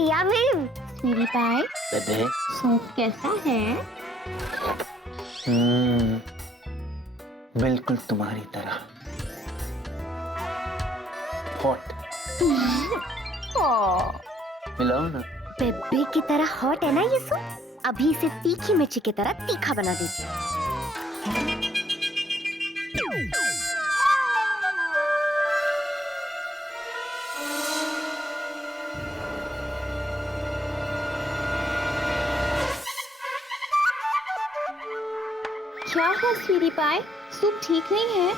Yummy. Sweety पाई, बेबे soup कैसा है? बिल्कुल तुम्हारी तरह हॉट। मिलाओ ना। बेबे की तरह हॉट है ना ये सूप? अभी से तीखी मिर्ची की तरह तीखा बना देती हूँ। क्या है स्वीटी पाई? सूप ठीक नहीं है?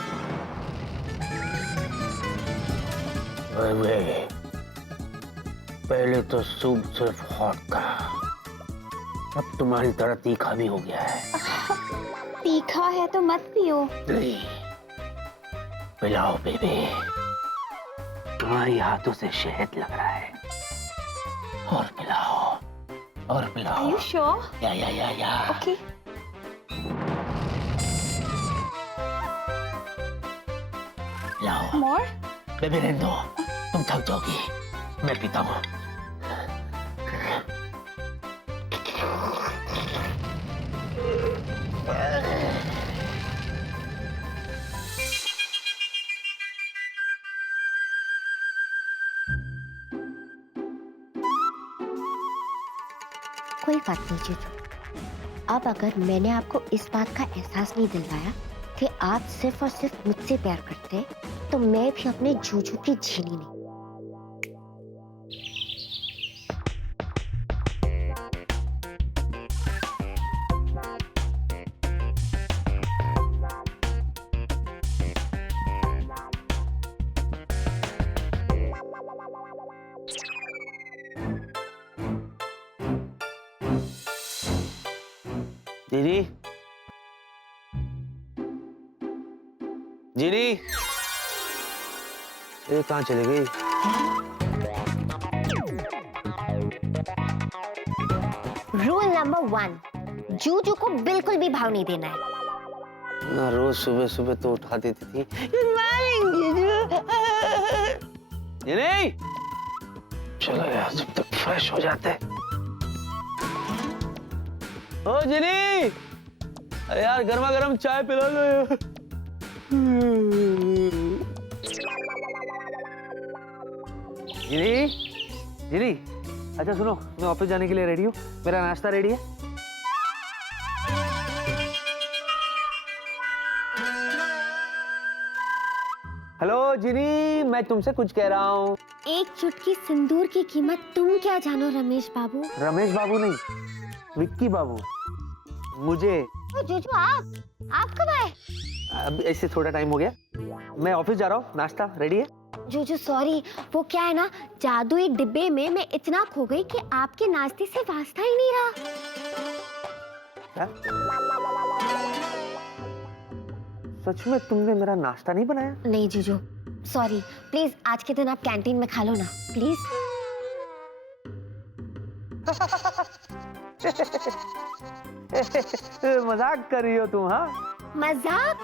बेबे पहले तो सूप सिर्फ हॉट था, अब तुम्हारी तरह तीखा भी हो गया है। तीखा है तो मत पियो। पिलाओ बेबे, तुम्हारी हाथों से शहद लग रहा है। और पिलाओ और पिलाओ। Are you sure? या। Okay. लाओ। More? बेबी रहने दो, तुम थक जाओगी, मैं पीता हूँ। कोई बात नहीं जीजू, अब अगर मैंने आपको इस बात का एहसास नहीं दिलवाया कि आप सिर्फ और सिर्फ मुझसे प्यार करते हैं, तो मैं भी अपने जूजू की झीनी नहीं। जीनी, जीनी, ये कहाँ चली गई? रूल नंबर 1, जूजू को बिल्कुल भी भाव नहीं देना है। ना रोज सुबह सुबह तो उठा देती थी। ये नहीं, चलो यार जब तक फ्रेश हो जाते। ओ जिनी, यार गर्मा गर्म चाय पिला लो यार। जिनी, जिनी, अच्छा सुनो, मैं ऑफिस जाने के लिए रेडी हूँ, मेरा नाश्ता रेडी है। हेलो जिनी, मैं तुमसे कुछ कह रहा हूँ। एक चुटकी सिंदूर की कीमत तुम क्या जानो रमेश बाबू। रमेश बाबू नहीं, विक्की बाबू। मुझे जूजू आप कब आए? अब ऐसे थोड़ा टाइम हो गया, मैं ऑफिस जा रहा हूँ, नाश्ता रेडी है। जूजू सॉरी, वो क्या है ना, जादुई डिब्बे में मैं इतना खो गई कि आपके नाश्ते से वास्ता ही नहीं रहा। क्या? सच में तुमने मेरा नाश्ता नहीं बनाया? नहीं जूजू सॉरी, प्लीज आज के दिन आप कैंटीन में खा लो ना प्लीज। मजाक कर रही हो तुम? हाँ मजाक?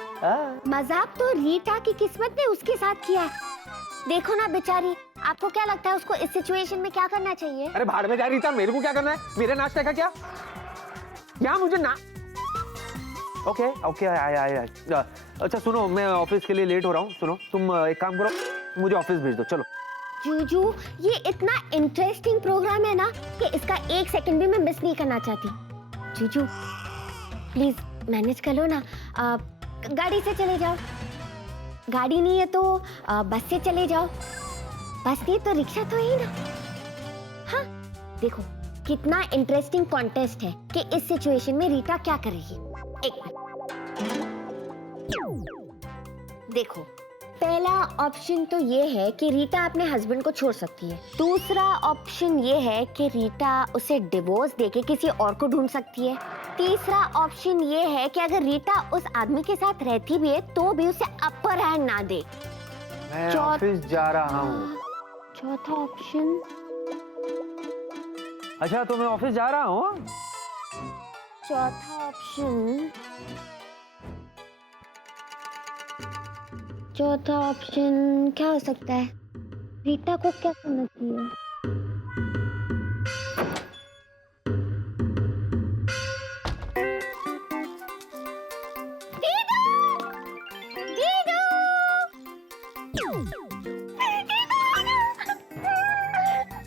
मजाक तो रीटा की किस्मत ने उसके साथ किया है। देखो ना बेचारी, आपको क्या लगता है उसको इस सिचुएशन में क्या करना चाहिए? अरे भाड़ में जा रीता, मेरे को क्या करना है? मेरे नाश्ते का क्या? यहाँ मुझे ना ओके ओके आया। अच्छा सुनो, मैं ऑफिस के लिए लेट हो रहा हूँ। सुनो तुम एक काम करो, मुझे ऑफिस भेज दो। चलो जूजू, ये इतना इंटरेस्टिंग प्रोग्राम है ना कि इसका एक सेकंड भी मैं मिस नहीं करना चाहती। जूजू प्लीज मैनेज कर लो ना, गाड़ी से चले जाओ। गाड़ी नहीं है तो बस से चले जाओ। बस नहीं तो रिक्शा तो है ना। हाँ देखो कितना इंटरेस्टिंग कॉन्टेस्ट है कि इस सिचुएशन में रीटा क्या करेगी। एक मिनट देखो, पहला ऑप्शन तो ये है कि रीटा अपने हस्बैंड को छोड़ सकती है। दूसरा ऑप्शन ये है कि रीटा उसे डिवोर्स देके किसी और को ढूंढ सकती है। तीसरा ऑप्शन ये है कि अगर रीटा उस आदमी के साथ रहती भी है तो भी उसे अपर हैंड ना दे। मैं ऑफिस जा रहा हूँ। चौथा ऑप्शन, अच्छा तो मैं ऑफिस जा रहा हूँ। चौथा ऑप्शन, चौथा ऑप्शन क्या हो सकता है? रीटा को क्या करना चाहिए?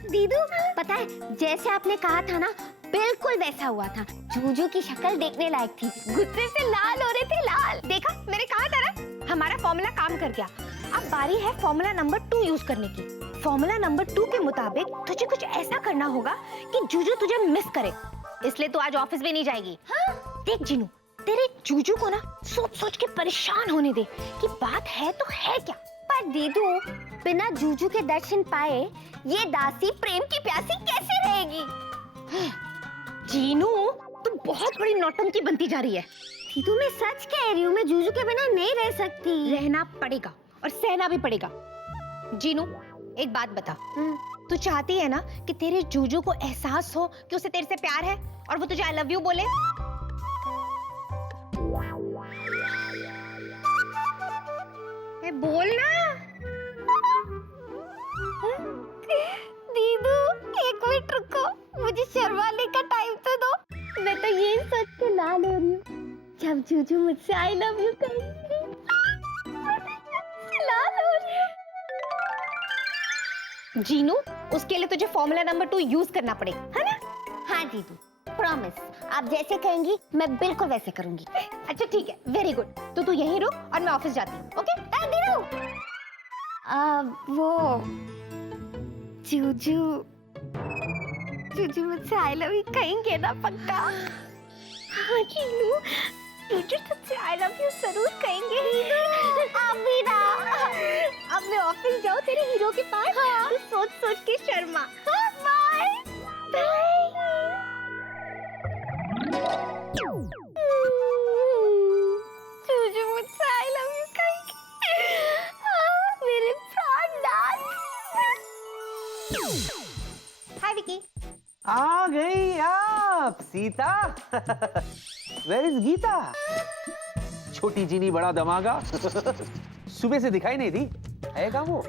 दीदू पता है जैसे आपने कहा था ना बिल्कुल वैसा हुआ था। जूजू की शक्ल देखने लायक थी, गुस्से से लाल हो रहे थे, लाल। देखा मैंने कहा था ना, हमारा फॉर्मूला काम कर गया। अब बारी है फॉर्मूला नंबर 2 यूज करने की। फॉर्मूला नंबर 2 के मुताबिक तुझे कुछ ऐसा करना होगा कि जूजू तुझे मिस करे, इसलिए तू आज ऑफिस भी नहीं जाएगी। हाँ? देख जीनू, तेरे जूजू को ना सोच सोच के परेशान होने दे कि बात है तो है क्या। पर दीदू बिना जूजू के दर्शन पाए ये दासी प्रेम की प्यासी कैसे रहेगी? जीनू तू बहुत बड़ी नौटंकी बनती जा रही है। दीदू मैं सच कह रही हूँ, मैं जूजू के बिना नहीं रह सकती। रहना पड़ेगा और सहना भी पड़ेगा। जीनू एक बात बता, तू चाहती है ना कि तेरे जूजू को एहसास हो कि उसे तेरे से प्यार है और वो तुझे आई लव यू बोले? बोल ना। दीदू एक मिनट रुको, मुझे शर्माने का टाइम तो दो। मैं तो ये सोच के लाल हो रही हूँ जब जूजू मुझसे आई लव यू कहेंगी। लाल हो रही हूँ। जीनू उसके लिए तुझे फॉर्मूला नंबर 2 यूज करना पड़ेगा, है ना? हाँ दीदू प्रॉमिस, आप जैसे कहेंगी मैं बिल्कुल वैसे करूंगी। अच्छा ठीक है, वेरी गुड। तो तू यहीं रुक और मैं ऑफिस जाती हूँ, ओके? दीदू वो जूजू मुझसे आई लव यू कहेंगे ना पक्का? हाँ जीनू, जूजू तुझसे आई लव यू जरूर कहेंगे। आप भी ना। अब मैं ऑफिस जाऊँ तेरे हीरो के पास? हाँ। तू सोच सोच के शर्मा। Bye bye. जूजू मुझसे आई लव यू कहेंगे। मेरे प्राणनाथ। हाय विकी। आ गई आप सीता। Where is Gita? छोटी जीनी बड़ा दमागा। सुबह से दिखाई नहीं दी, है कहाँ वो?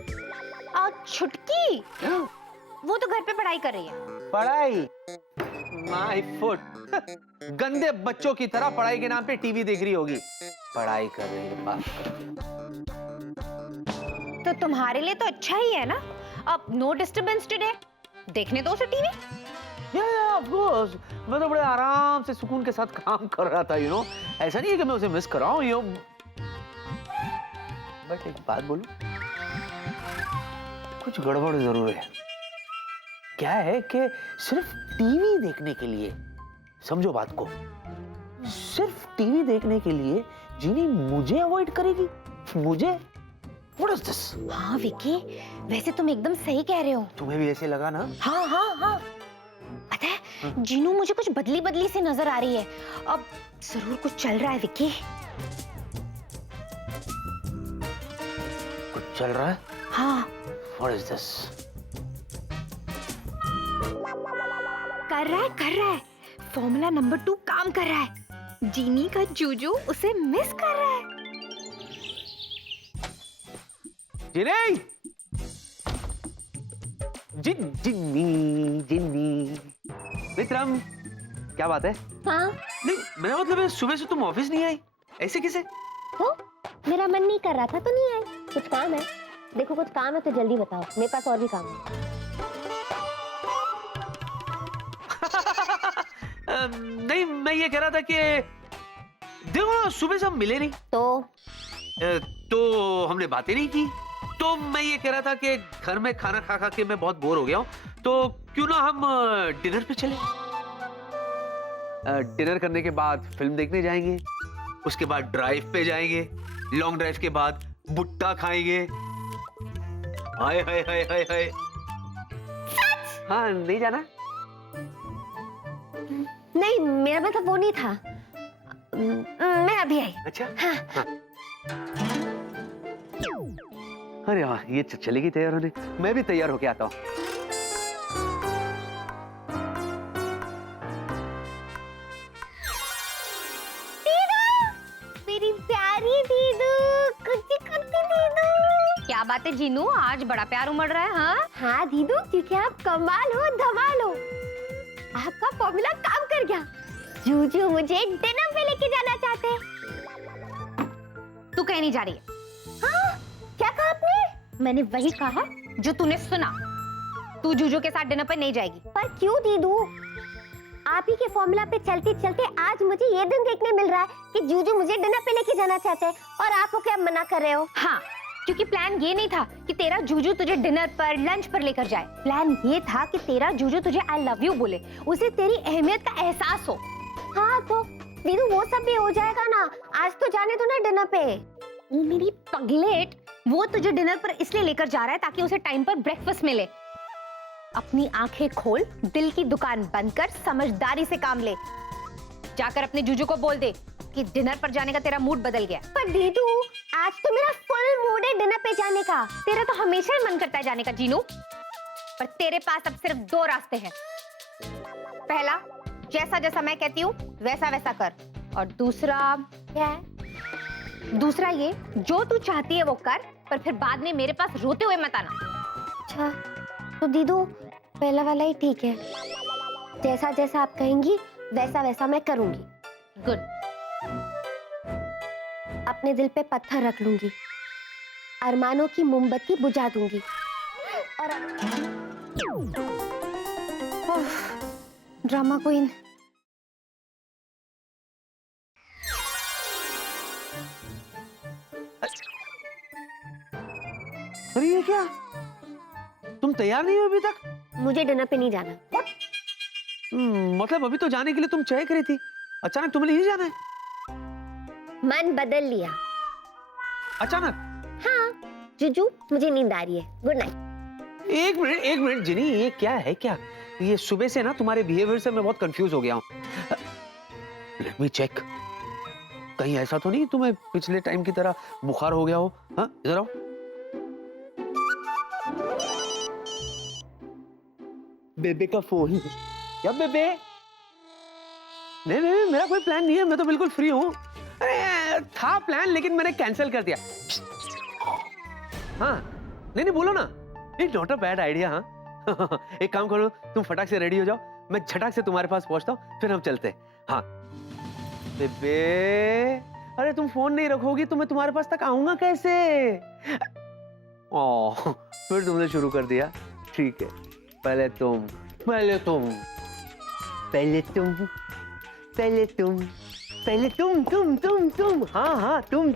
छुटकी वो तो घर पे पढ़ाई कर रही है। पढ़ाई? My foot. गंदे बच्चों की तरह पढ़ाई के नाम पे टीवी देख रही होगी। पढ़ाई कर रही है, बात कर रही है। तो तुम्हारे लिए तो अच्छा ही है ना, अब नो डिस्टरबेंस टुडे, देखने दो उसे टीवी। ऑफ कोर्स, मैं तो बड़े आराम से सुकून के साथ काम कर रहा था, यू नो। ऐसा नहीं है कि मैं उसे मिस कर रहा हूँ, यू। बट एक बात बोलूं, कुछ गड़बड़ जरूर है। क्या है कि सिर्फ टीवी देखने के लिए, समझो बात को, सिर्फ टीवी देखने के लिए जीनी मुझे अवॉइड करेगी? मुझे? What is this? हाँ विकी, वैसे तुम एकदम सही कह रहे हो। तुम्हें भी ऐसे लगा ना? हाँ हाँ हाँ। पता है जीनू मुझे कुछ बदली बदली सी नजर आ रही है। अब जरूर कुछ चल रहा है विकी। कुछ चल रहा है? हाँ। What is this? कर रहा है। फॉर्मूला नंबर 2 काम कर रहा है। जीनी का जूजू उसे मिस कर रहा है। जिनी! जिन्नी विक्रम, क्या बात है? हाँ नहीं, मेरा मतलब है सुबह से तुम ऑफिस नहीं आई, ऐसे कैसे? तो मेरा मन नहीं कर रहा था तो नहीं आई। कुछ काम है? देखो कुछ काम है तो जल्दी बताओ, मेरे पास और भी काम है। नहीं, मैं ये कह रहा था कि देखो सुबह से हम मिले नहीं, तो हमने बातें नहीं की। तो मैं ये कह रहा था कि घर में खाना खा खा के मैं बहुत बोर हो गया हूँ, तो क्यों ना हम डिनर पे चले? डिनर करने के बाद फिल्म देखने जाएंगे, उसके बाद ड्राइव पे जाएंगे, लॉन्ग ड्राइव के बाद भुट्टा खाएंगे। हाय हाय हाय हाय हाय। हाँ, नहीं जाना? नहीं, मेरा मतलब वो नहीं था। मैं अभी आई। अच्छा। हाँ। हाँ। अरे वाह, ये चलेगी तैयार होने, मैं भी तैयार होके आता हूँ। मेरी प्यारी दीदू, कुछ दीदू। क्या बात है जीनू, आज बड़ा प्यार उमड़ रहा है? हाँ हाँ दीदू, क्योंकि आप कमाल हो, धमाल हो। आपका फॉर्मूला काम कर गया। जूजू मुझे डिनर पे लेके जाना चाहते हैं। तू कहीं नहीं जा रही है। हाँ, क्या कहा आपने? मैंने वही कहा जो तूने सुना। तू जूजू के साथ डिनर पे नहीं जाएगी। पर क्यों दीदू? आप ही के फॉर्मूला पे चलते चलते आज मुझे ये दिन देखने मिल रहा है कि जूजू मुझे डिनर पे लेके जाना चाहते हैं और आप क्या मना कर रहे हो? हाँ, क्योंकि प्लान ये नहीं था कि तेरा जूजू तुझे डिनर पर लंच पर लेकर जाए। प्लान ये था कि तेरा जूजू तुझे आई लव यू बोले, उसे तेरी अहमियत का एहसास हो। हाँ तो दीदू वो सब भी हो जाएगा ना, आज तो जाने दो ना डिनर पे। वो मेरी पगलेट, वो तुझे डिनर पर इसलिए लेकर जा रहा है ताकि उसे टाइम पर ब्रेकफास्ट मिले। अपनी आंखें खोल, दिल की दुकान बंद कर, समझदारी से काम ले। जाकर अपने जूजू को बोल दे कि डिनर पर जाने का तेरा मूड बदल गया। पर दीदू आज तो मेरा फुल मूड है डिनर पे जाने का। तेरा तो हमेशा ही मन करता है जाने का जीनू, पर तेरे पास अब सिर्फ 2 रास्ते हैं। पहला, जैसा जैसा मैं कहती हूँ वैसा वैसा कर, और दूसरा क्या है? दूसरा ये, जो तू चाहती है वो कर, पर फिर बाद में मेरे पास रोते हुए मत आना। अच्छा तो दीदू पहला वाला ही ठीक है, जैसा जैसा आप कहेंगी वैसा वैसा मैं करूंगी। गुड। अपने दिल पे पत्थर रख लूंगी, अरमानों की मोमबत्ती बुझा दूंगी और ड्रामा क्वीन। अरे ये क्या, तुम तैयार नहीं हो अभी तक? मुझे डिनर पे नहीं जाना। मतलब अभी तो जाने के लिए तुम चेक रही थी, अचानक तुम्हें नहीं जाना है? मन बदल लिया। अचानक? हाँ जुजू मुझे नींद आ रही है, गुड नाइट। एक मिनट जिनी, ये क्या है? क्या ये सुबह से ना तुम्हारे बिहेवियर से मैं बहुत कंफ्यूज हो गया हूँ। लेट मी चेक, कहीं ऐसा तो नहीं तुम्हें पिछले टाइम की तरह बुखार हो गया हो? हाँ इधर आओ। बेबे का फोन। क्या बेबे? नहीं नहीं मेरा कोई प्लान नहीं है, मैं तो बिल्कुल फ्री हूँ। अरे था प्लान लेकिन मैंने कैंसिल कर दिया। हाँ नहीं नहीं बोलो ना, it's not a bad idea. हाँ एक काम करो, तुम फटाक से रेडी हो जाओ, मैं झटाक से तुम्हारे पास पहुंचता हूँ, फिर हम चलते हैं। हाँ बेबे, अरे तुम फोन नहीं रखोगी तो मैं तुम्हारे पास तक आऊंगा कैसे? ओह फिर तुमने शुरू कर दिया। ठीक है, पहले तुम पहले तुम पहले तुम पहले तुम पहले तुम हाँ तुम।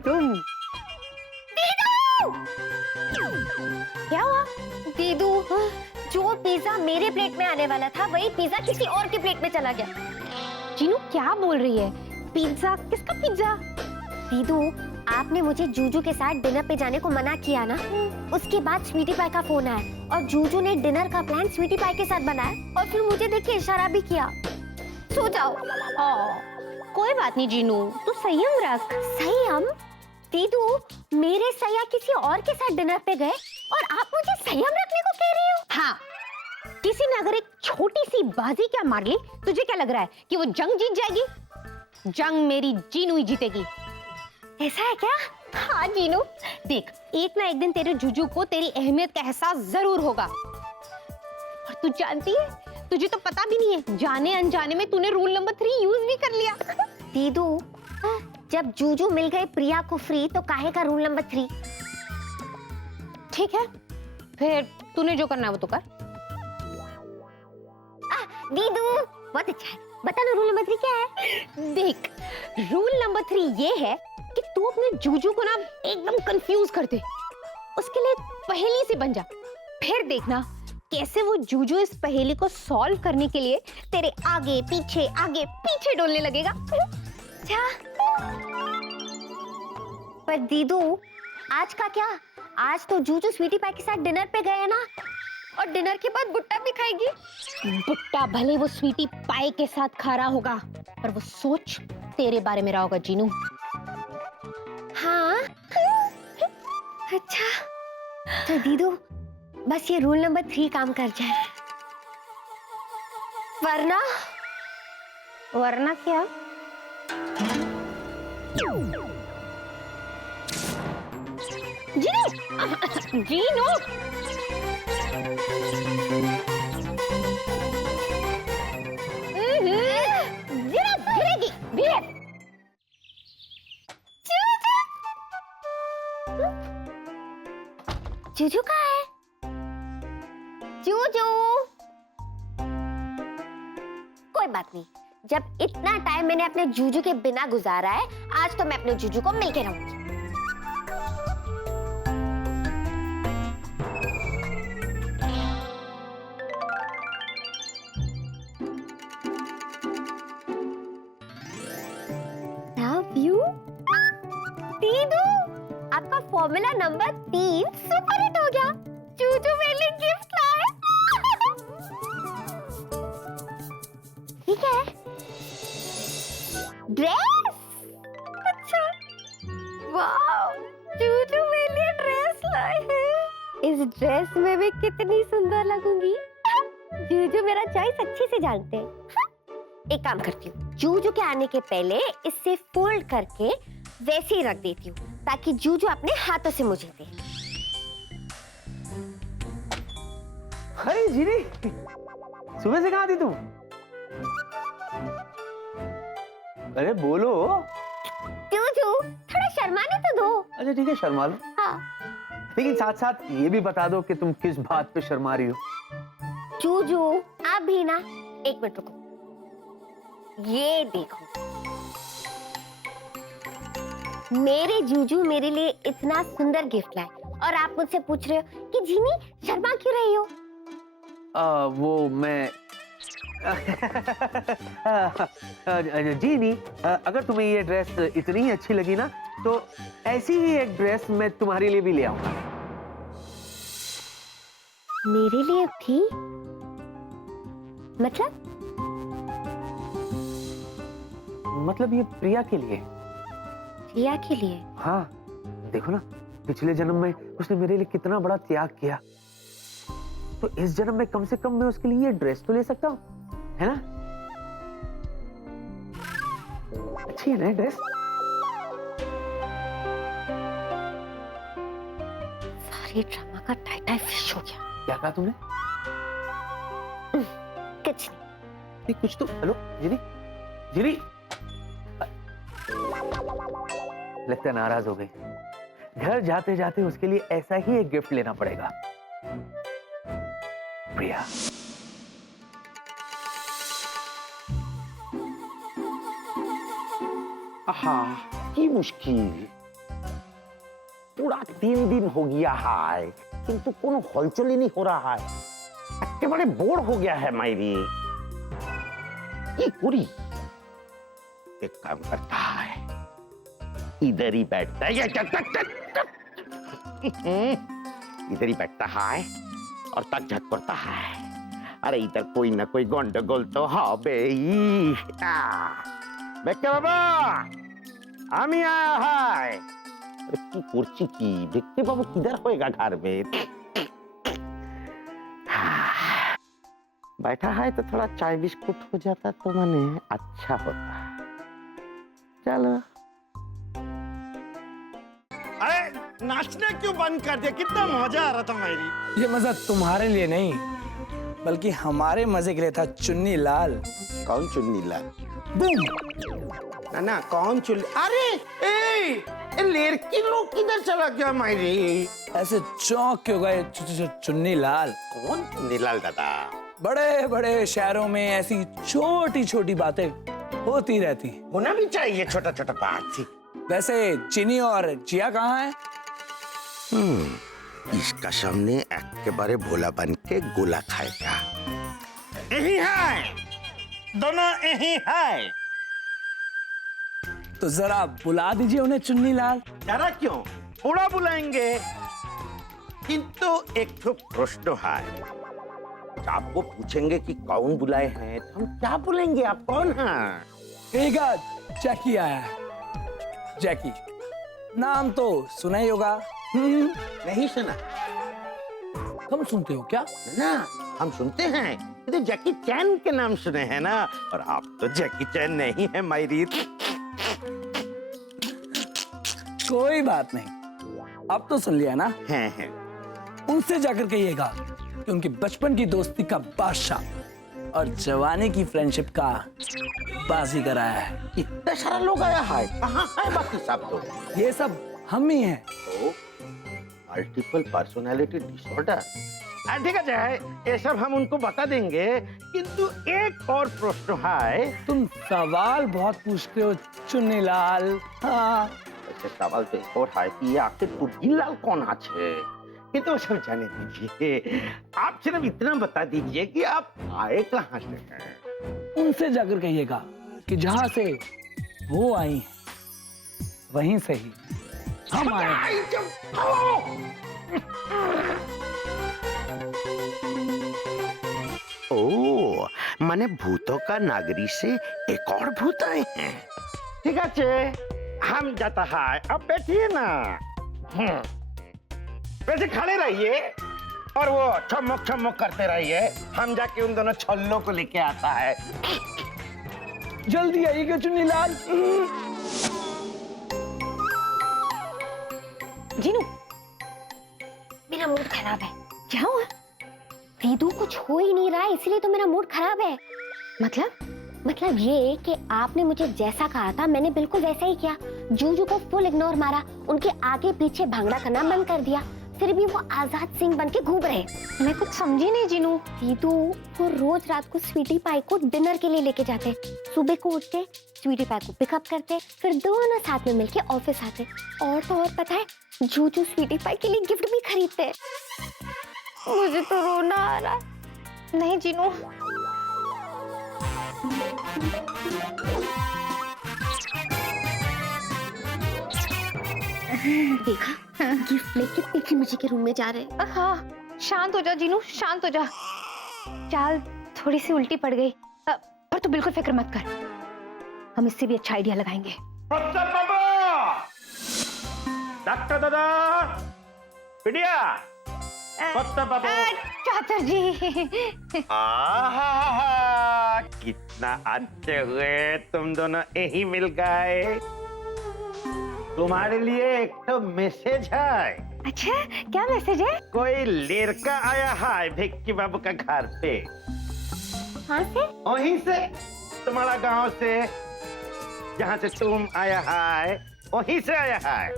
क्या हुआ? दीदू जो पिज्जा मेरे प्लेट में आने वाला था वही पिज्जा किसी और के प्लेट में चला गया। जीनू क्या बोल रही है? पिज्जा? किसका पिज्जा? दीदू आपने मुझे जूजू के साथ डिनर पे जाने को मना किया ना, उसके बाद स्वीटी पाई का फोन आया और जूजू ने डिनर का प्लान स्वीटी पाई के साथ बनाया और फिर मुझे देख के इशारा भी किया। सो जाओ। कोई बात नहीं जीनू, तू संयम रख। संयम? दीदू मेरे सैया किसी और के साथ डिनर पे गए और आप मुझे संयम रखने को कह रही हो? हाँ, किसी ने अगर एक छोटी सी बाजी क्या मार ली, तुझे क्या लग रहा है कि वो जंग जीत जाएगी? जंग मेरी जीनू ही जीतेगी। ऐसा है क्या? हाँ जीनू, देख एक ना एक दिन तेरे जूजू को तेरी अहमियत का एहसास जरूर होगा। और तू जानती है, तुझे तो पता भी नहीं है, जाने अनजाने में तूने रूल नंबर 3 यूज भी कर लिया। दीदू जब जूजू मिल गए प्रिया को फ्री तो काहे का रूल नंबर 3? ठीक है, फिर तूने जो करना है वो तो कर। दीदू बहुत अच्छा है, बता ना रूल नंबर 3 क्या है? देख रूल नंबर 3 ये है कि तू अपने जूजू को ना एकदम कंफ्यूज कर दे, उसके लिए पहेली से बन जा। फिर देखना कैसे वो जूजू इस पहेली को सॉल्व करने के लिए तेरे आगे पीछे डोलने लगेगा। अच्छा पर दीदू आज का क्या? आज तो जूजू स्वीटी पाई के साथ डिनर पे गए हैं ना, और डिनर के बाद बुट्टा भी खाएगी। बुट्टा भले वो स्वीटी पाई के साथ खा रहा होगा, पर वो सोच तेरे बारे में रहा होगा जीनू। हाँ अच्छा तो दीदू बस ये रूल नंबर 3 काम कर जाए, वरना क्या? जीनू जीनू गिरेगी धीरे। जूजू कहाँ है? जूजू जूजू। कोई बात नहीं, जब इतना टाइम मैंने अपने जूजू के बिना गुजारा है, आज तो मैं अपने जूजू को मिलके रहूंगी। लव यू दीदू, आपका फॉर्मूला नंबर 3 सुपर हिट हो गया। जूजू मेरे लिए गिफ्ट लाए। ठीक है, ड्रेस। अच्छा, वाह, जूजू मेरे लिए ड्रेस लाए हैं। इस ड्रेस में मैं कितनी सुंदर लगूंगी। जूजू मेरा चॉइस अच्छे से जानते हैं। एक काम करती हूँ, जूजू के आने के पहले इससे फोल्ड करके वैसे ही रख देती हूँ, ताकि जूजू अपने हाथों से मुझे दे। अरे जीनी, सुबह से कहाँ थी तुम? अरे बोलो। जूजू थोड़ा शर्माने तो दो। अच्छा ठीक है, शर्मा लो। हाँ। लेकिन साथ साथ ये भी बता दो कि तुम किस बात पे शर्मा रही हो। जूजू आप भी ना, एक मिनट रुको, ये देखो, मेरे जूजू मेरे लिए इतना सुंदर गिफ्ट लाए और आप मुझसे पूछ रहे हो कि जीनी शर्मा क्यों रही हो? वो मैं जी नहीं, अगर तुम्हें ये ड्रेस इतनी ही अच्छी लगी ना, तो ऐसी ही एक ड्रेस मैं तुम्हारे लिए भी ले आऊंगा। मेरे लिए भी? मतलब ये प्रिया के लिए। प्रिया के लिए? हाँ, देखो ना, पिछले जन्म में उसने मेरे लिए कितना बड़ा त्याग किया, तो इस जन्म में कम से कम मैं उसके लिए ये ड्रेस तो ले सकता हूँ, है ना? अच्छी है ना ड्रेस? सारी ड्रामा का टाइटाई फिश हो गया। क्या कहा तुमने? कुछ नहीं, कुछ तो। हेलो जीनी, जीनी, लगता है नाराज हो गई। घर जाते जाते उसके लिए ऐसा ही एक गिफ्ट लेना पड़ेगा। प्रिया, की मुश्किल पूरा 3 दिन हो गया है, किंतु कोनो हलचल ही नहीं हो रहा है। एकेबारे बोर हो गया है मायरी। ये पूरी एक काम करता है, इधर ही बैठता है, इधर ही बैठता है और तक झक करता है। अरे इधर कोई ना कोई गंडगोल तो হবে। বেকে বাবা, আমি आया है। अरे की করছি কি, দেখতে বাবু किधर होएगा घर में। बैठा है तो थोड़ा चाय बिस्कुट हो जाता तो मैंने अच्छा होता। चलो। अरे नाचना क्यों बंद कर दिया? कितना मजा आ रहा था मेरी। ये मजा तुम्हारे लिए नहीं, बल्कि हमारे मजे के लिए था। चुन्नी लाल। कौन चुन्नी लाल? बूम। ना कौन चुन्नी? अरे लड़की लोग किधर चला गया मायरी? ऐसे चौंक क्यों गए? चुन्नी लाल। कौन चुन्नी लाल दादा? बड़े बड़े शहरों में ऐसी छोटी छोटी बातें होती रहती। होना भी चाहिए छोटा छोटा बात थी। वैसे चीनी और जिया कहाँ है? इसका सामने एकेबारे भोला बन के गोला खाएगा। यही है, दोनों यही है। तो जरा बुला दीजिए उन्हें चुन्नी लाल। जरा क्यों, थोड़ा बुलाएंगे, किंतु एक तो प्रश्न है। आपको पूछेंगे कि कौन बुलाए हैं, तो हम क्या बोलेंगे? आप कौन हैं? ठीक है, जैकी आया है। जैकी नाम तो सुना ही होगा। नहीं सुना। तुम सुनते हो क्या? ना, हम सुनते हैं। ये तो जैकी चैन के नाम सुने हैं ना, और आप तो जैकी चैन नहीं है मायरी। कोई बात नहीं, अब तो सुन लिया ना। हैं। उनसे जाकर कहिएगा कि उनकी बचपन की दोस्ती का बादशाह और जवानी की फ्रेंडशिप का बाजी कराया है। इतना सारा लोग आया है, कहाँ है बाकी सब लोग? ये सब हम ही हैं। Multiple personality disorder. ठीक है, ये सब हम उनको बता देंगे, किंतु एक और प्रश्न है। तुम सवाल बहुत पूछते हो चुन्नीलाल। हाँ ऐसे सवाल तो एक और है कि ये आखिर टुन्नीलाल कौन है? ये तो सब जाने दीजिए, आप सिर्फ इतना बता दीजिए कि आप आए कहाँ से हैं। उनसे जाकर कहिएगा कि जहां से वो आई हैं, वहीं से ही हम आए हैं। ओ, माने भूतों का नागरी से एक और भूत आए हैं। ठीक है, हम जाता है, अब बैठिए ना। वैसे खड़े रहिए और वो छमक छमक करते रहिए, हम जाके उन दोनों छल्लों को लेके आता है। जल्दी आइएगा चुन्नीलाल। जीनू, मेरा मूड खराब है। क्या हुआ? दीदू कुछ हो ही नहीं रहा है, इसलिए तो मेरा मूड खराब है। मतलब ये कि आपने मुझे जैसा कहा था मैंने बिल्कुल वैसा ही किया। जूजू को फुल इग्नोर मारा, उनके आगे पीछे भांगड़ा करना बंद कर दिया, फिर भी वो आजाद सिंह बन के घूम रहे। मैं कुछ समझी नहीं जीनू। दीदू वो रोज रात को स्वीटी पाई को डिनर के लिए लेके जाते, सुबह को उठते स्वीटी पाई को पिकअप करते, फिर दोनों साथ में मिलके ऑफिस आते। और तो और पता है, जूजू स्वीटी पाई के लिए गिफ्ट भी खरीदते। मुझे तो रोना आ रहा। नहीं जीनू, देखा गिफ्ट लेके पीछे मुझे के रूम में जा रहे। हाँ शांत हो जा जीनू, शांत हो जा। चाल थोड़ी सी उल्टी पड़ गई, पर तू बिल्कुल फिक्र मत कर, हम इससे भी अच्छा आइडिया लगाएंगे। डॉक्टर दादा, बिटिया, चाचा जी। आहा, कितना अच्छे हुए तुम दोनों यही मिल गए। तुम्हारे लिए एक तो मैसेज है। अच्छा, क्या मैसेज है? कोई लड़का आया है भिक्की बाबू का घर पे। हाँ से? वहीं से, तुम्हारा गांव से, जहाँ से तुम आया है वहीं से आया है।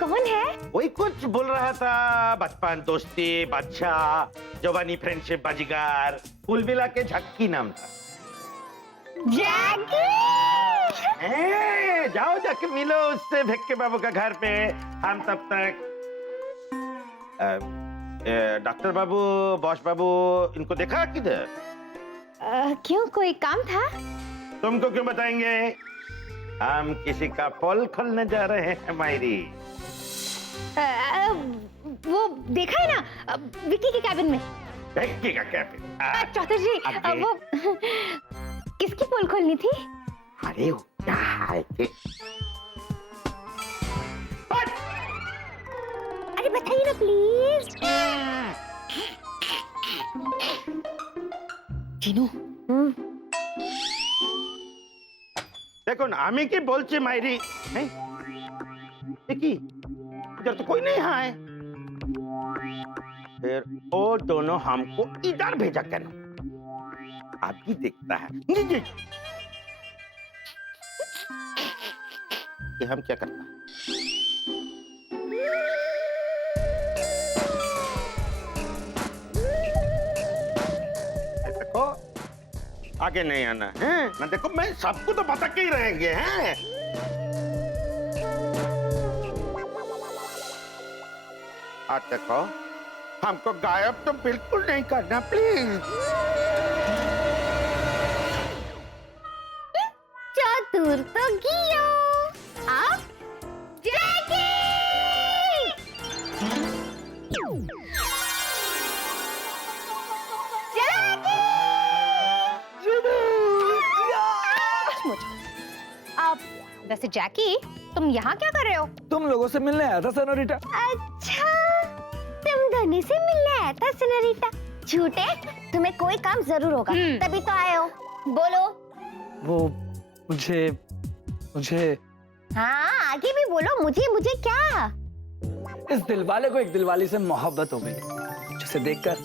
कौन है? वही कुछ बोल रहा था, बचपन दोस्ती, बादशाह, जवानी फ्रेंडशिप, बाजीगर, कुल मिला के झक्की नाम था। जाओ जाके मिलो उससे भिक्की बाबू का घर पे। हम तब तक डॉक्टर बाबू, बॉस बाबू, इनको देखा किधर? क्यों, कोई काम था? तुमको क्यों बताएंगे? हम किसी का पोल खोलने जा रहे हैं मायरी। वो देखा है ना विक्की के कैबिन में। भिक्की का कैबिन? चौधरी जी, वो किसकी पोल खोलनी थी? अरे वो क्या है अरे बताइए ना प्लीज। जीनू, देखो ना, আমি কি বলছি মাইরি? देखी इधर तो कोई नहीं है। फिर वो दोनों हमको इधर भेजा क्या? आप ही देखता है जी। कि हम क्या करता है? देखो आगे नहीं आना है ना। देखो मैं सबको तो बता के ही रहेंगे हैं। आज देखो हमको गायब तो बिल्कुल नहीं करना प्लीज। चतुर तो गियो, अब जैकी। आप वैसे जैकी, तुम यहाँ क्या कर रहे हो? तुम लोगों से मिलने आया था सेनोरिटा। अच्छा, तुम दोनों से मिलने आया था सेनोरिटा। झूठे, तुम्हें कोई काम जरूर होगा, तभी तो आए हो। बोलो। वो मुझे हाँ आगे भी बोलो। मुझे क्या? इस दिलवाले को एक दिलवाली से मोहब्बत हो गई, जिसे देखकर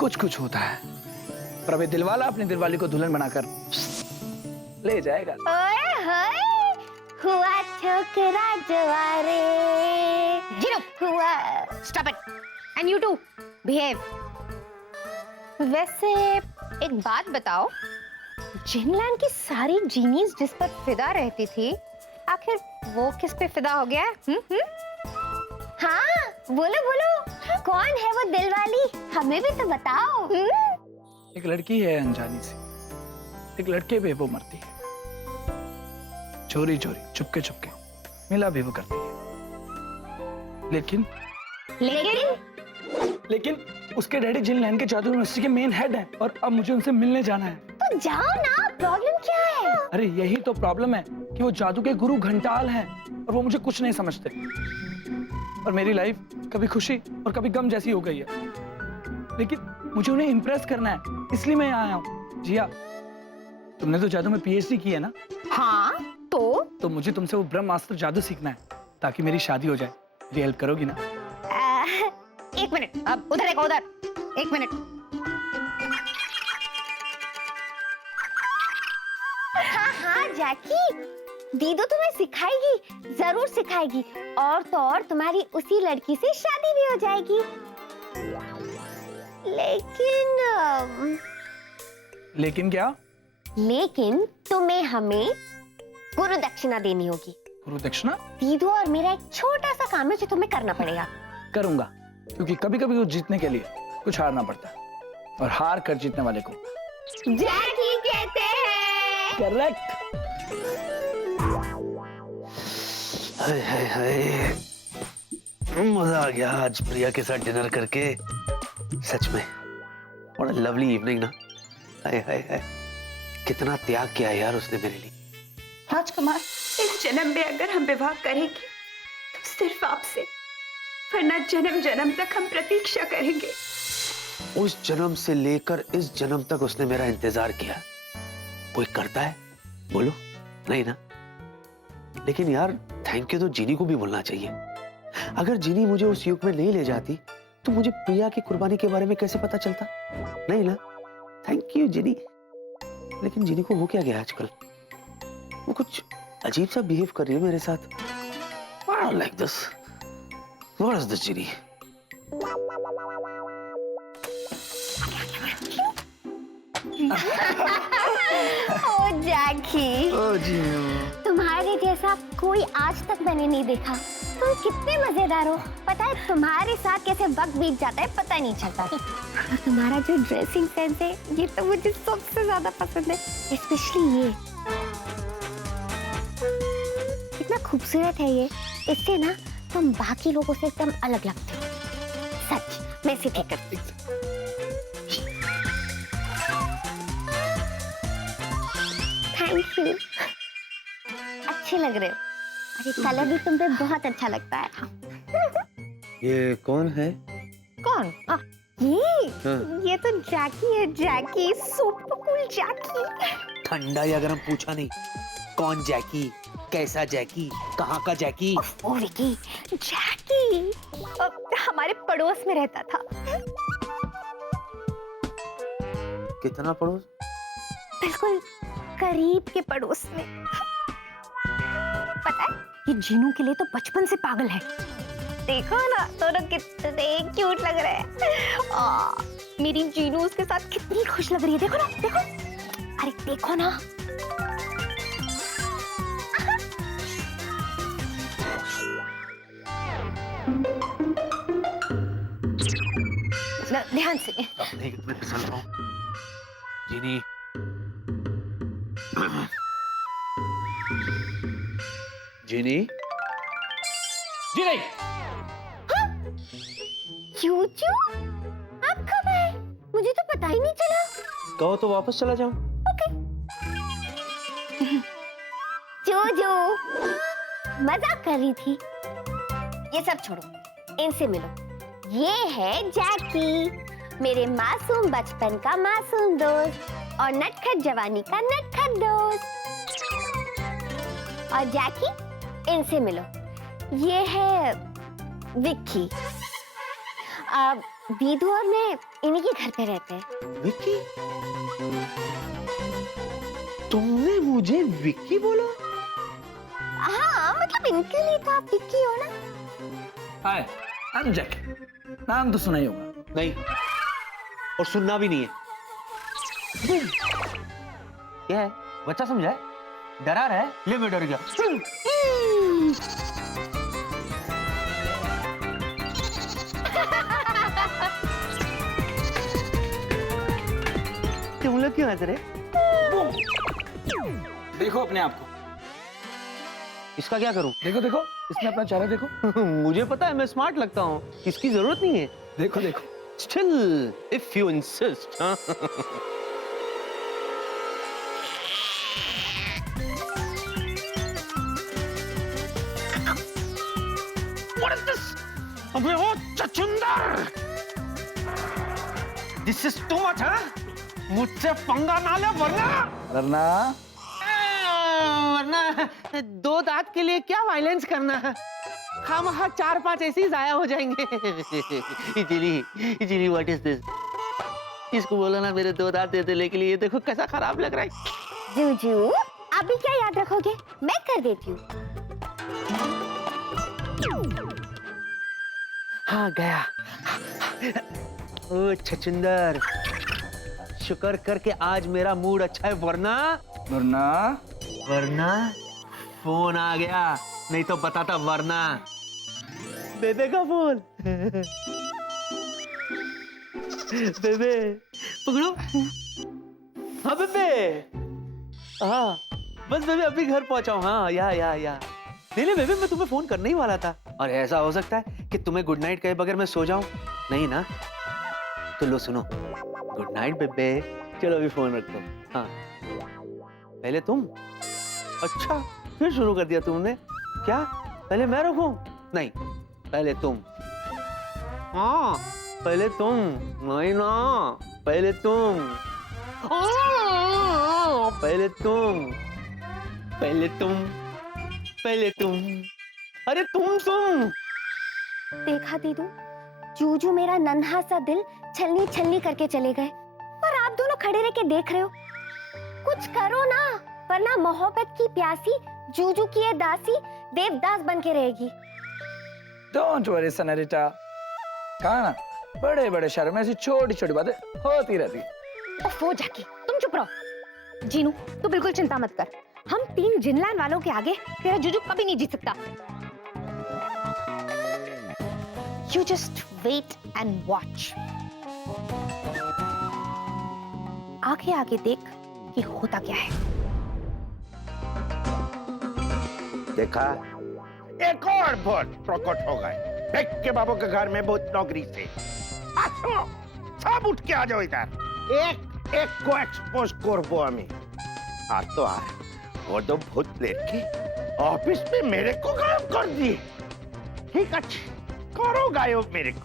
कुछ होता है, पर अभी दिलवाला अपनी दिलवाली को दुल्हन बनाकर ले जाएगा। ओए होए, हुआ छोकरा जवारे जीरो हुआ। Stop it and you too behave. वैसे एक बात बताओ, जिनलैंड की सारी जीनीज जिस पर फिदा रहती थी, आखिर वो किस पे फिदा हो गया है? हाँ बोलो बोलो, कौन है वो दिल वाली, हमें भी तो बताओ। एक लड़की है अनजानी सी, एक लड़के पे वो मरती है, चोरी चोरी चुपके चुपके मिला भी वो करती है, लेकिन लेकिन उसके डैडी जिनलैंड के जादू यूनिवर्सिटी के मेन हेड हैं और अब मुझे उनसे मिलने जाना है। तो जाओ ना, प्रॉब्लम क्या है? अरे यही तो प्रॉब्लम है कि वो जादू के गुरु घंटाल हैं और वो मुझे कुछ नहीं समझते, और मेरी लाइफ कभी खुशी और कभी गम जैसी हो गई है, लेकिन मुझे उन्हें इम्प्रेस करना है, इसलिए मैं यहाँ आया हूँ। जिया, तुमने तो जादू में पीएचडी की है ना? हाँ तो मुझे तुमसे वो ब्रह्मास्त्र जादू सीखना है ताकि मेरी शादी हो जाए। मेरी हेल्प करोगी ना? एक मिनट, अब उधर देखो, उधर एक मिनट। हाँ जैकी, दीदू तुम्हें सिखाएगी, जरूर सिखाएगी, और तो और तुम्हारी उसी लड़की से शादी भी हो जाएगी। लेकिन क्या? लेकिन तुम्हें हमें गुरु दक्षिणा देनी होगी। गुरु दक्षिणा? दीदू और मेरा एक छोटा सा काम है जो तुम्हें करना पड़ेगा। करूंगा, क्योंकि कभी कभी वो जीतने के लिए कुछ हारना पड़ता है, और हार कर जीतने वाले को जैकी कहते हैं। करेक्ट। हाय हाय हाय, मजा आ गया आज प्रिया के साथ डिनर करके, सच में बड़ा लवली इवनिंग ना। हाय हाय हाय, कितना त्याग किया यार उसने मेरे लिए। राजकुमार, इस जन्म में अगर हम विवाह करेंगे तो सिर्फ आपसे, वरना जन्म जन्म तक हम प्रतीक्षा करेंगे। उस जन्म से लेकर इस जन्म तक उसने मेरा इंतजार किया। कोई करता है? बोलो नहीं ना। लेकिन यार थैंक यू तो जीनी को भी बोलना चाहिए। अगर जीनी मुझे उस युग में नहीं ले जाती तो मुझे प्रिया की कुर्बानी के बारे में कैसे पता चलता? नहीं ना। थैंक यू जीनी। लेकिन जीनी को हो क्या गया आजकल? वो कुछ अजीब सा बिहेव कर रही है मेरे साथ। I don't like this. What is this, जीनी? ओ जैकी, तुम्हारे जैसा कोई आज तक मैंने नहीं देखा। तुम कितने मजेदार हो। पता है तुम्हारे साथ कैसे वक्त बीत जाता है पता नहीं चलता। और तुम्हारा जो ड्रेसिंग सेंस है ये तो मुझे सबसे ज्यादा पसंद है, स्पेशली ये कितना खूबसूरत है ये। इससे ना तुम बाकी लोगों से एकदम अलग लगते हो। सच, मैं इसे ठीक करती हूँ। थैंक यू, अच्छे लग रहे हो। अरे कलर भी तुम पे बहुत अच्छा लगता है। ये कौन है? कौन? ये तो जैकी है, जैकी, सुपर कूल जैकी। ठंडा या गरम पूछा नहीं। कौन जैकी? कैसा जैकी? कहाँ का जैकी? ओ विकी, जैकी हमारे पड़ोस में रहता था। कितना पड़ोस? बिल्कुल करीब के पड़ोस में। पता है ये जीनू के लिए तो बचपन से पागल है। देखो ना दोनों कितने क्यूट लग रहे हैं। मेरी जीनू उसके साथ कितनी खुश लग रही है। देखो ना, देखो, अरे देखो ना। ध्यान से। मैं फिसल रहा हूँ। जीनी, जीनी, जीनी, चूचू, आप कब आए? मुझे तो पता ही नहीं चला। कहो तो वापस चला जाऊं। चूचू, मजाक कर रही थी। ये सब छोड़ो, इनसे मिलो। ये है जैकी, मेरे मासूम बचपन का मासूम दोस्त और नटखट जवानी का नटखट दोस्त। और जैकी, इनसे मिलो। ये है विक्की। दीदू और मैं इन्हीं के घर पे रहते हैं। विक्की? तुमने मुझे विक्की बोला? हाँ मतलब इनके लिए तो आप विक्की हो ना। हाय, आई एम जैक। नाम तो सुना ही होगा। नहीं, और सुनना भी नहीं है। क्या है? बच्चा समझा है? डरा रहा है? ले मैं डर गया। तुम लोग क्यों हंस रहे? देखो अपने आप को। इसका क्या करूं? देखो देखो, इसमें अपना चेहरा देखो। मुझे पता है मैं स्मार्ट लगता हूँ, इसकी जरूरत नहीं है। देखो देखो। Still, if you insist, huh? What is this? अबे ओ चचुंदर! This is too much, huh? मुझसे पंगा ना ले वरना वरना 2 दांत के लिए क्या वायलेंस करना है? खामखा 4-5 ऐसे ही जाया हो जाएंगे। Easily what is this? इसको बोलो ना मेरे 2 दांत दे दे, लेकिन ये देखो कैसा खराब लग रहा है। जूजू अभी क्या याद रखोगे, मैं कर देती हूँ। हाँ गया। ओ छछुंदर, शुक्र करके आज मेरा मूड अच्छा है, वरना फोन आ गया, नहीं तो बताता वरना। बेबे का फोन। बेबे पकड़ो। हाँ बेबे, हाँ बस बेबे अभी घर पहुंचा हूँ। हाँ या नहीं बेबे, मैं तुम्हें फोन करने ही वाला था। और ऐसा हो सकता है कि तुम्हें गुड नाइट कहे बगैर मैं सो जाऊं? नहीं ना? तो लो सुनो, गुड नाइट बेबे। चलो अभी फोन रख दो। हाँ पहले तुम। अच्छा फिर शुरू कर दिया तुमने। क्या पहले मैं रखूं? नहीं पहले तुम। हाँ पहले तुम। नहीं ना, पहले तुम। पहले तुम। पहले तुम। पहले तुम। अरे तुम। देखा दीदू, जूजू मेरा नन्हा सा दिल छलनी छलनी करके चले गए, और आप दोनों खड़े रह के देख रहे हो। कुछ करो ना, वरना मोहब्बत की प्यासी जूजू की ये दासी देवदास बन के रहेगी। Don't worry senorita. कहा ना, बड़े बड़े शहरों में ऐसी छोटी छोटी बातें होती रहती। ओफो जैकी, तुम चुप रहो। जीनू तू बिल्कुल चिंता मत कर, हम 3 जिनलैंड वालों के आगे तेरा जूजू कभी नहीं जीत सकता। You just wait and watch. आगे आगे देख कि होता क्या है। देखा, एक और भूत प्रकट हो गए। देख के बाबू के घर में भूत नौकरी से। सुनो, सब उठ के आ जाओ इधर। एक एक को एक्सपोज करबो हमें। तो आ वो दो भूत लेके ऑफिस में मेरे को गायब कर दिए। ठीक अच्छी करो गायब मेरे को।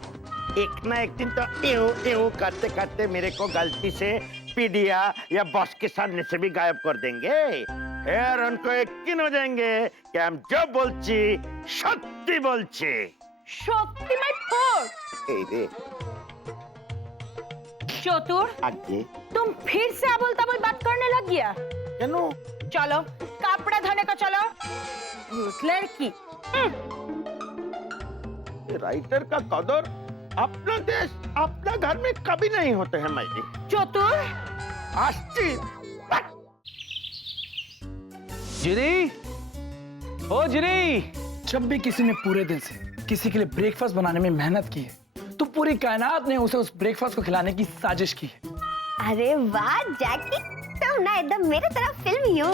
एक ना एक दिन तो एव करते करते मेरे को गलती से पीडिया या बॉस के सामने से भी गायब कर देंगे। फिर उनको यकीन हो जाएंगे कि हम जो बोलची सत्य बोलचे। शक्ति माय फूट। ए रे चतुर, आगे तुम फिर से अबोल तबोल बात करने लग गया। केनो चलो कपड़ा धोने को चलो। लड़की राइटर का कदर अपना देश अपना घर में कभी नहीं होते हैं मैजी। चतुर, आश्चर्य। जिनी, ओ जिनी। जब भी किसी ने पूरे दिल से किसी के लिए ब्रेकफास्ट बनाने में मेहनत की है, तो पूरी कायनात ने उसे उस ब्रेकफास्ट को खिलाने की साजिश की है। अरे वाह जैकी, तुम ना एकदम मेरे तरफ फिल्मी हो।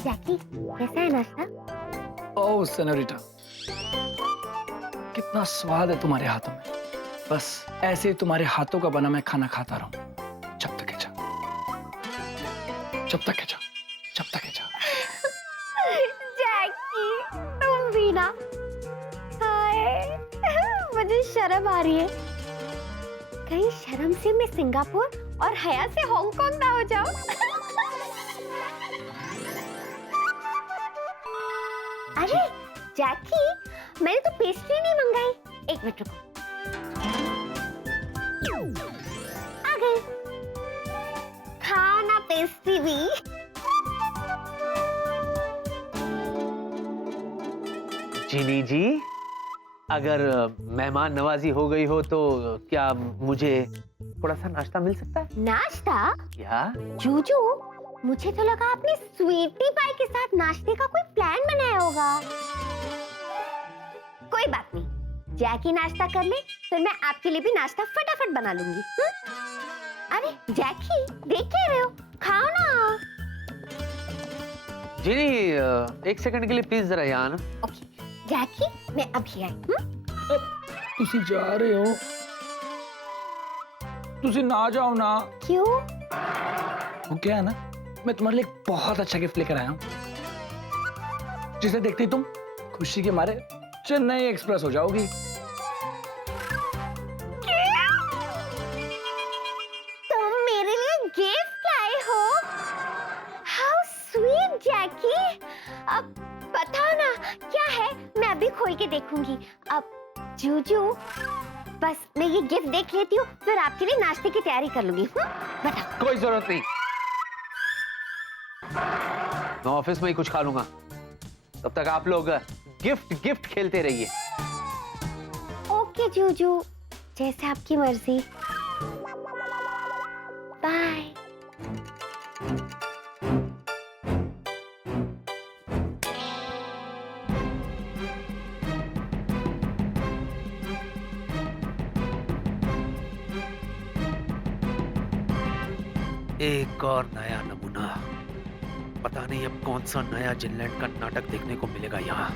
जैकी कैसा है नाश्ता? ओह सेनोरिटा, कितना स्वाद है तुम्हारे हाथों में। बस ऐसे ही तुम्हारे हाथों का बना मैं खाना खाता रहूं जब तक है जा। जैकी तुम भी ना। हाय मुझे शर्म आ रही है। कहीं शर्म से मैं सिंगापुर और हया से हांगकांग ना हो जाऊं। अरे जैकी, मैंने तो पेस्ट्री नहीं मंगाई। 1 मिनट रुको। आ गई। खाना पेस्ट्री भी। जिनी जी, अगर मेहमान नवाजी हो गई हो तो क्या मुझे थोड़ा सा नाश्ता मिल सकता है? नाश्ता? क्या? जूजू, मुझे तो लगा आपने स्वीटी पाई के साथ नाश्ते का कोई प्लान बनाया होगा। कोई बात नहीं, जैकी नाश्ता कर ले, फिर मैं आपके लिए भी नाश्ता फटाफट बना लूंगी। अरे जैकी, देख क्या रहे हो, खाओ ना। जिनी, एक सेकंड के लिए प्लीज जरा यहाँ आना। ओके जैकी, मैं अभी आई। तुसी जा रहे हो, तुसी ना जाओ ना। क्यों? वो क्या है ना, मैं तुम्हारे लिए एक बहुत अच्छा गिफ्ट लेकर आया हूँ, जिसे देखते ही तुम खुशी के मारे चेन्नई एक्सप्रेस हो जाओगी। तुम मेरे लिए गिफ्ट लाए हो? हाउ स्वीट जैकी। अब बताओ ना क्या है, मैं अभी खोल के देखूंगी। अब जूजू, बस मैं ये गिफ्ट देख लेती हूँ, फिर आपके लिए नाश्ते की तैयारी कर लूंगी। बताओ। कोई जरूरत नहीं, मैं ऑफिस में ही कुछ खा लूंगा। तब तक आप लोग गिफ्ट खेलते रहिए। ओके जूजू, जैसे आपकी मर्जी। बाय। एक और नया नमूना। पता नहीं अब कौन सा नया जिनलैंड का नाटक देखने को मिलेगा यहाँ।